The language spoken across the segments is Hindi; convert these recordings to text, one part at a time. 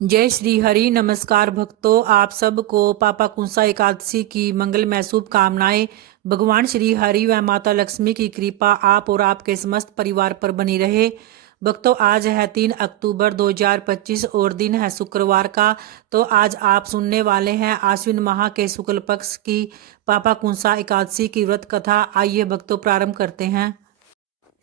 जय श्री हरि। नमस्कार भक्तों, आप सबको पापा कुंसा एकादशी की मंगलमय शुभकामनाएं। भगवान श्री हरि व माता लक्ष्मी की कृपा आप और आपके समस्त परिवार पर बनी रहे। भक्तों, आज है 3 अक्टूबर 2025 और दिन है शुक्रवार का। तो आज आप सुनने वाले हैं आश्विन माह के शुक्ल पक्ष की पापा कुंसा एकादशी की व्रत कथा। आइए भक्तों, प्रारंभ करते हैं।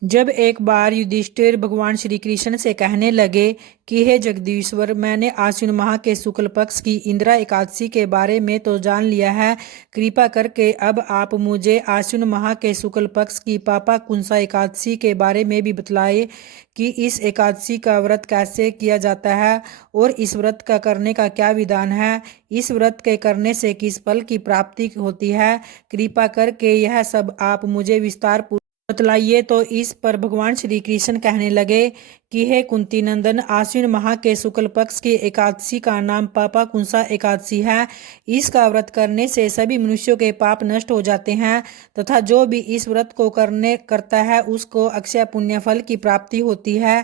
जब एक बार युधिष्ठिर भगवान श्री कृष्ण से कहने लगे कि हे जगदीश्वर, मैंने आश्विन माह के शुक्ल पक्ष की इंदिरा एकादशी के बारे में तो जान लिया है, कृपा करके अब आप मुझे आश्विन माह के शुक्ल पक्ष की पापा कुंसा एकादशी के बारे में भी बतलाए कि इस एकादशी का व्रत कैसे किया जाता है और इस व्रत का करने का क्या विधान है, इस व्रत के करने से किस फल की प्राप्ति होती है। कृपा करके यह सब आप मुझे विस्तार बतलाइए। तो इस पर भगवान श्री कृष्ण कहने लगे कि हे कुंती नंदन, आश्विन माह के शुक्ल पक्ष की एकादशी का नाम पापा कुंसा एकादशी है। इसका व्रत करने से सभी मनुष्यों के पाप नष्ट हो जाते हैं तथा जो भी इस व्रत को करता है उसको अक्षय पुण्य फल की प्राप्ति होती है।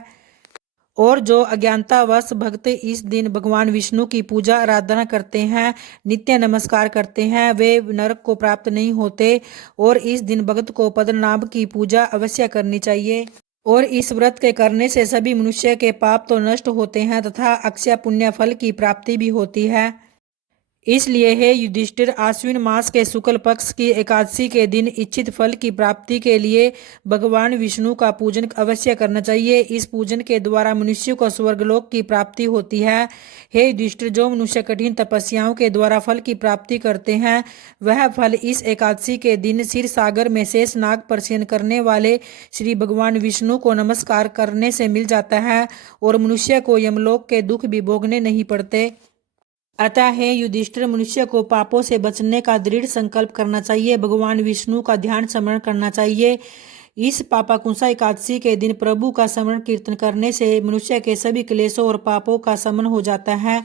और जो अज्ञानतावश भक्त इस दिन भगवान विष्णु की पूजा आराधना करते हैं, नित्य नमस्कार करते हैं, वे नरक को प्राप्त नहीं होते। और इस दिन भक्त को पद्मनाभ की पूजा अवश्य करनी चाहिए। और इस व्रत के करने से सभी मनुष्य के पाप तो नष्ट होते हैं तथा अक्षय पुण्य फल की प्राप्ति भी होती है। इसलिए हे युधिष्ठिर, आश्विन मास के शुक्ल पक्ष की एकादशी के दिन इच्छित फल की प्राप्ति के लिए भगवान विष्णु का पूजन अवश्य करना चाहिए। इस पूजन के द्वारा मनुष्य को स्वर्गलोक की प्राप्ति होती है। हे युधिष्ठिर, जो मनुष्य कठिन तपस्याओं के द्वारा फल की प्राप्ति करते हैं, वह फल इस एकादशी के दिन क्षीर सागर में शेष नाग पर शयन करने वाले श्री भगवान विष्णु को नमस्कार करने से मिल जाता है और मनुष्य को यमलोक के दुख भी भोगने नहीं पड़ते। अतः हे युधिष्ठिर, मनुष्य को पापों से बचने का दृढ़ संकल्प करना चाहिए, भगवान विष्णु का ध्यान स्मरण करना चाहिए। इस पापा कुंसा एकादशी के दिन प्रभु का स्मरण कीर्तन करने से मनुष्य के सभी क्लेशों और पापों का शमन हो जाता है।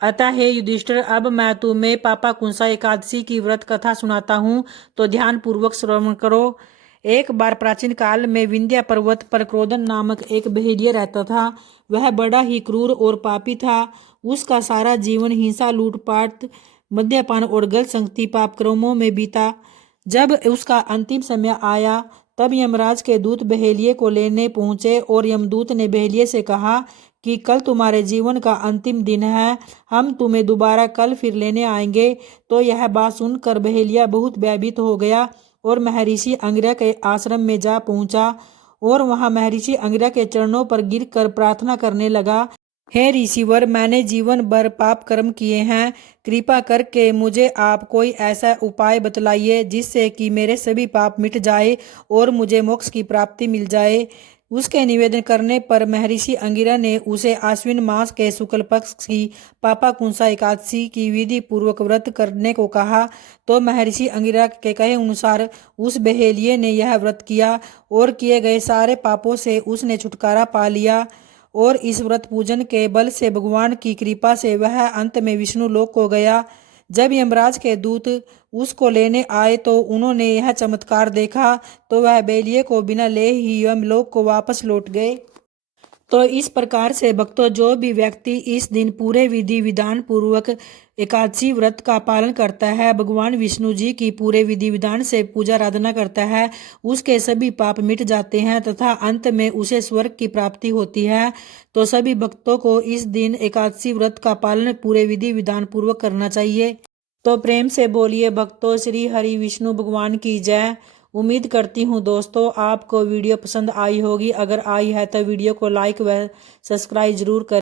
अतः हे युधिष्ठिर, अब मैं तुम्हें पापा कुंसा एकादशी की व्रत कथा सुनाता हूँ, तो ध्यान पूर्वक श्रवण करो। एक बार प्राचीन काल में विंध्य पर्वत पर क्रोधन नामक एक बहेलिया रहता था। वह बड़ा ही क्रूर और पापी था। उसका सारा जीवन हिंसा, लूटपाट, मद्यपान और गलत संगति पाप कर्मों में बीता। जब उसका अंतिम समय आया तब यमराज के दूत बहेलिये को लेने पहुंचे और यमदूत ने बहेलिये से कहा कि कल तुम्हारे जीवन का अंतिम दिन है, हम तुम्हें दोबारा कल फिर लेने आएंगे। तो यह बात सुनकर बहेलिया बहुत भयभीत हो गया और महर्षि अंगिरा के आश्रम में जा पहुंचा और वहां महर्षि अंगिरा के चरणों पर गिरकर प्रार्थना करने लगा। हे ऋषिवर, मैंने जीवन भर पाप कर्म किए हैं, कृपा करके मुझे आप कोई ऐसा उपाय बतलाइए जिससे कि मेरे सभी पाप मिट जाए और मुझे मोक्ष की प्राप्ति मिल जाए। उसके निवेदन करने पर महर्षि अंगिरा ने उसे आश्विन मास के शुक्ल पक्ष की पापा कुंसा एकादशी की विधि पूर्वक व्रत करने को कहा। तो महर्षि अंगिरा के कहे अनुसार उस बहेलिये ने यह व्रत किया और किए गए सारे पापों से उसने छुटकारा पा लिया। और इस व्रत पूजन के बल से भगवान की कृपा से वह अंत में विष्णु लोक को गया। जब यमराज के दूत उसको लेने आए तो उन्होंने यह चमत्कार देखा, तो वह बेलिए को बिना ले ही यमलोक को वापस लौट गए। तो इस प्रकार से भक्तों, जो भी व्यक्ति इस दिन पूरे विधि विधान पूर्वक एकादशी व्रत का पालन करता है, भगवान विष्णु जी की पूरे विधि विधान से पूजा आराधना करता है, उसके सभी पाप मिट जाते हैं तथा अंत में उसे स्वर्ग की प्राप्ति होती है। तो सभी भक्तों को इस दिन एकादशी व्रत का पालन पूरे विधि विधान पूर्वक करना चाहिए। तो प्रेम से बोलिए भक्तों, श्री हरि विष्णु भगवान की जय। उम्मीद करती हूँ दोस्तों आपको वीडियो पसंद आई होगी। अगर आई है तो वीडियो को लाइक व सब्सक्राइब जरूर करें।